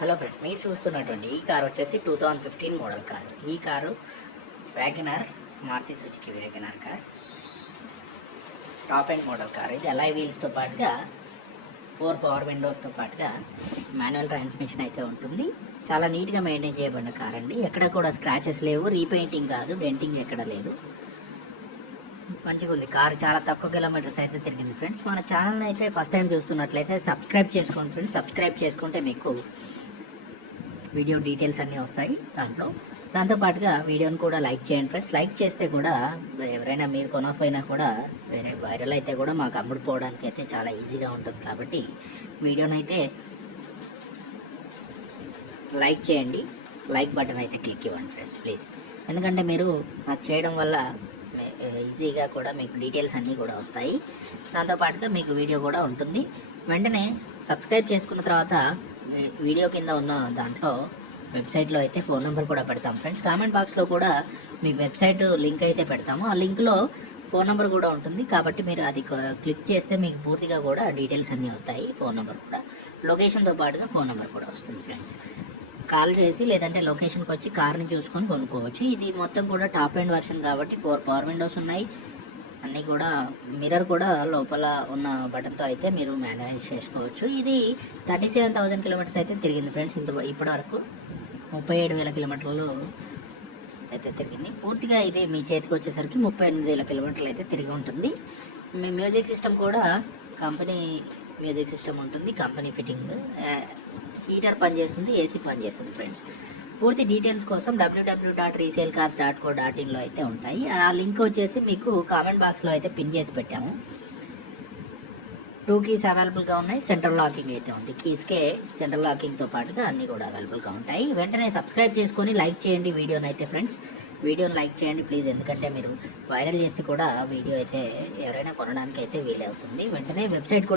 Hello friend మీరు చూస్తున్నటువంటి ఈ కార్ వచ్చేసి two thousand fifteen model car ఈ car WagonR Maruti Suzuki WagonR car top and model car ఇది అలాయ్ వీల్స్తో పాటుగా ఫోర్ పవర్ విండోస్తో పాటుగా మాన్యువల్ ట్రాన్స్మిషన్ అయితే ఉంటుంది. చాలా నీట్గా మెయింటైన్ చేయబడిన కార్ అండి. ఎక్కడ కూడా స్క్రాచెస్ లేవు రీపెయింటింగ్ కాదు డెంటింగ్ ఎక్కడ లేదు. మంచిగా ఉంది కారు. చాలా తక్కువ కిలోమీటర్స్ అయితే తిరిగింది ఫ్రెండ్స్ మన ఛానల్ని అయితే ఫస్ట్ టైం చూస్తున్నట్లయితే సబ్స్క్రైబ్ చేసుకోండి ఫ్రెండ్స్ సబ్స్క్రైబ్ చేసుకుంటే మీకు వీడియో డీటెయిల్స్ అన్నీ వస్తాయి దాంట్లో. దాంతోపాటుగా వీడియోని కూడా లైక్ చేయండి ఫ్రెండ్స్. లైక్ చేస్తే కూడా ఎవరైనా మీరు కొనకపోయినా కూడా వేరే వైరల్ అయితే కూడా మాకు అమ్ముడుపోవడానికి అయితే చాలా ఈజీగా ఉంటుంది కాబట్టి వీడియోనైతే అయితే లైక్ చేయండి. లైక్ బటన్ అయితే క్లిక్ ఇవ్వండి ఫ్రెండ్స్ ప్లీజ్. ఎందుకంటే మీరు అది చేయడం వల్ల ఈజీగా కూడా మీకు డీటెయిల్స్ అన్నీ కూడా వస్తాయి. దాంతోపాటుగా మీకు వీడియో కూడా ఉంటుంది. వెంటనే సబ్స్క్రైబ్ చేసుకున్న తర్వాత వీడియో కింద ఉన్న దాంట్లో వెబ్సైట్లో అయితే ఫోన్ నెంబర్ కూడా పెడతాం. ఫ్రెండ్స్ కామెంట్ బాక్స్లో కూడా మీకు వెబ్సైట్ లింక్ అయితే పెడతాము. ఆ లింక్లో ఫోన్ నెంబర్ కూడా ఉంటుంది. కాబట్టి మీరు అది క్లిక్ చేస్తే మీకు పూర్తిగా కూడా డీటెయిల్స్ అన్నీ వస్తాయి. ఫోన్ నెంబర్ కూడా. లొకేషన్తో పాటుగా ఫోన్ నెంబర్ కూడా వస్తుంది ఫ్రెండ్స్. కాల్ చేసి లేదంటే లొకేషన్కి వచ్చి కార్ని చూసుకొని కొనుక్కోవచ్చు. ఇది మొత్తం కూడా టాప్ ఎండ్ వర్షన్ కాబట్టి ఫోర్ పవర్ విండోస్ ఉన్నాయి. అన్నీ కూడా మిర్రర్ కూడా లోపల ఉన్న బటన్తో అయితే మీరు మేనేజ్ చేసుకోవచ్చు. ఇది థర్టీ సెవెన్ థౌజండ్ కిలోమీటర్స్ అయితే తిరిగింది ఫ్రెండ్స్ ఇంత ఇప్పటి వరకు ముప్పై ఏడు వేల కిలోమీటర్లు అయితే తిరిగింది. పూర్తిగా ఇది మీ చేతికి వచ్చేసరికి ముప్పై ఎనిమిది వేల కిలోమీటర్లు అయితే తిరిగి ఉంటుంది. మీ మ్యూజిక్ సిస్టమ్ కూడా కంపెనీ మ్యూజిక్ సిస్టమ్ ఉంటుంది కంపెనీ ఫిట్టింగ్. హీటర్ పనిచేస్తుంది ఏసీ పనిచేస్తుంది ఫ్రెండ్స్. పూర్తి డీటెయిల్స్ కోసం WWW dot resale cars dot co dot ఇన్లో అయితే ఉంటాయి. ఆ లింక్ వచ్చేసి మీకు కామెంట్ బాక్స్లో అయితే పిన్ చేసి పెట్టాము. టూ కీస్ అవైలబుల్గా ఉన్నాయి సెంట్రల్ లాకింగ్ అయితే ఉంది. కీస్కే సెంట్రల్ లాకింగ్తో పాటుగా అన్నీ కూడా అవైలబుల్గా ఉంటాయి. వెంటనే సబ్స్క్రైబ్ చేసుకొని లైక్ చేయండి వీడియోని అయితే ఫ్రెండ్స్. వీడియోని లైక్ చేయండి ప్లీజ్ ఎందుకంటే మీరు వైరల్ చేసి కూడా వీడియో అయితే ఎవరైనా కొనడానికి అయితే వీలవుతుంది. వెంటనే వెబ్సైట్ కూడా